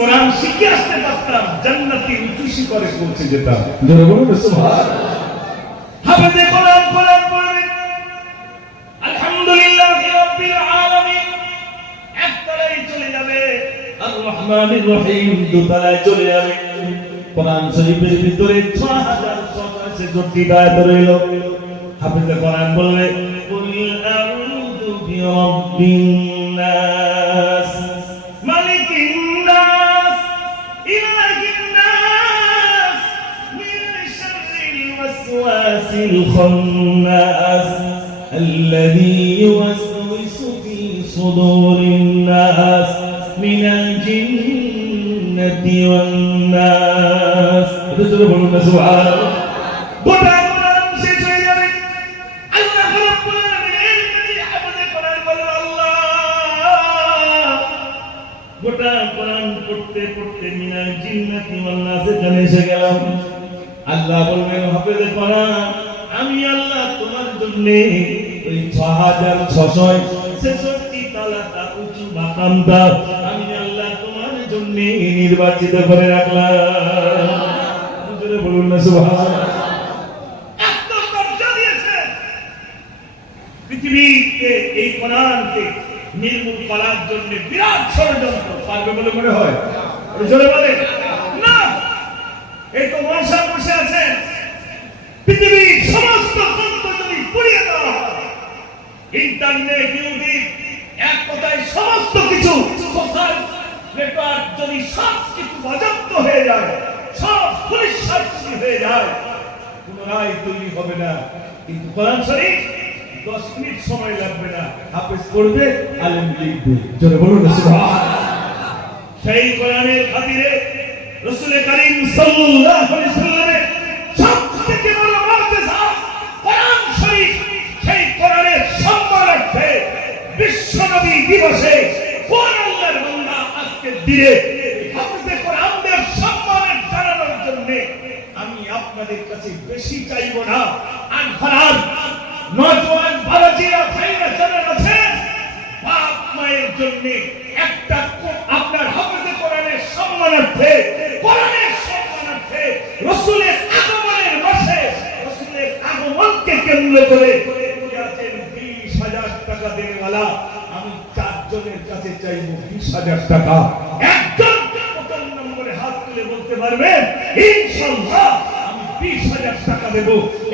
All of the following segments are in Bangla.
কোরআন শিখে আসতে পারতাম, জান্নাতি উঁচু করে পৌঁছে যেতাম। জোরে বলুন সুবহানাল্লাহ। হাফেজে কোরআন কোরআন পড়বেন, আলহামদুলিল্লাহি রাব্বিল আলামিন একতলায় চলে যাবে, আর রহমানির রহিম দুতলায় চলে যাবে। কোরআন শরীফের ভিতরে 6066 আয়াত রইল। হাফেজে কোরআন বললে কুল আউযু বিরাব্বিন নাস মালিকিন নাস ইলাহিন নাস মিন শাররিল ওয়াসওয়াসিল খান্নাস আল্লাযী ইউওয়াসওয়িসু ফী সুদুরিন নাস মিনাল জিন্নাতি ওয়ান নাস। এটা বলুন না সুবহানাল্লাহ। গোটা কোরআন শেষ হয়ে যাবে, আল্লাহ রাব্বুল আলামিন হাফেজে কোরআন বলেন আল্লাহ গোটা কোরআন পড়তে পড়তে মিনাল জিন্নাতি ওয়ান নাসে চলে এসে গেলাম। আল্লাহ বলবেন হাফেজে কোরআন আমি আল্লাহ তোমার জন্য ওই 6666 তালাটা উঁচু মাকামটা আমি আল্লাহ তোমার জন্য নির্বাচিত করে রাখলাম। জোরে বলুন না সুবহানাল্লাহ। এত দরজা দিয়েছে পৃথিবীতে এই কোরআনকে নির্মূল করার জন্য বিরাট ষড়যন্ত্র। পারবে বলে মনে হয়? জোরে বলে না। এই তো মনসা বসে আছেন, পৃথিবীর সমস্ত তন্ত্র যদি পুড়িয়ে দেওয়া হয়, ইন্টারনেট ইউটিউব এক কথায় সমস্ত কিছু সোশ্যাল নেটওয়ার্ক যদি সব কিছু বাজেয়াপ্ত হয়ে যায়, সব পুলিশ সার্জি হয়ে যায়, পুনরায় তৈরি হবে না। কিন্তু কোরআন শরীফ 10 মিনিট সময় লাগবে না, হাফেজ পড়বে, আলেম লিখবে। জোরে বলুন না সুবহানাল্লাহ। সেই কোরআনের খাতিরে রাসূল করিম সাল্লাল্লাহু আলাইহি ওয়াসাল্লামের সবথেকে বড় মুজিজা কোরআন শরীফ। সেই কোরআনের সম্মানার্থে বিশ্বনবী দিবসে কোন আল্লাহর বান্দা আজকে দিনে হাফেজে কোরআনদের সম্মান জানানোর জন্য আমি আপনাদের কাছে বেশি চাইবো না। আর ঘরার নওজোয়ান বাবাজিরা ভাইরা যারা আছেন, বাপ মায়ের জন্য একটা আপনার হাফেজে কোরআনের সম্মানার্থে, কোরআনের সম্মানার্থে রাসূলের আগমনের মাসে রাসূলের আগমনকে কেন্দ্র করে 20,000 টাকা দেওয়ালা আমি 4 জনের কাছে চাইবো 20,000 টাকা। একজন প্রথম নম্বরে হাত তুলে বলতে পারবেন ইনশাআল্লাহ আমি 20,000 টাকা দেব।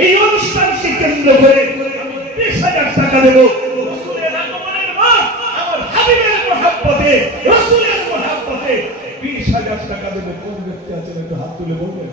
এই অনুষ্ঠানকে কেন্দ্র করে আমি 20,000 টাকা দেব। রাসূলের আগমনের মাস, আমার হাবিবের মহব্বতে, রাসূলের মহব্বতে 20,000 টাকা দেব। কোন ব্যক্তি আছেন একটু হাত তুলে বলবেন?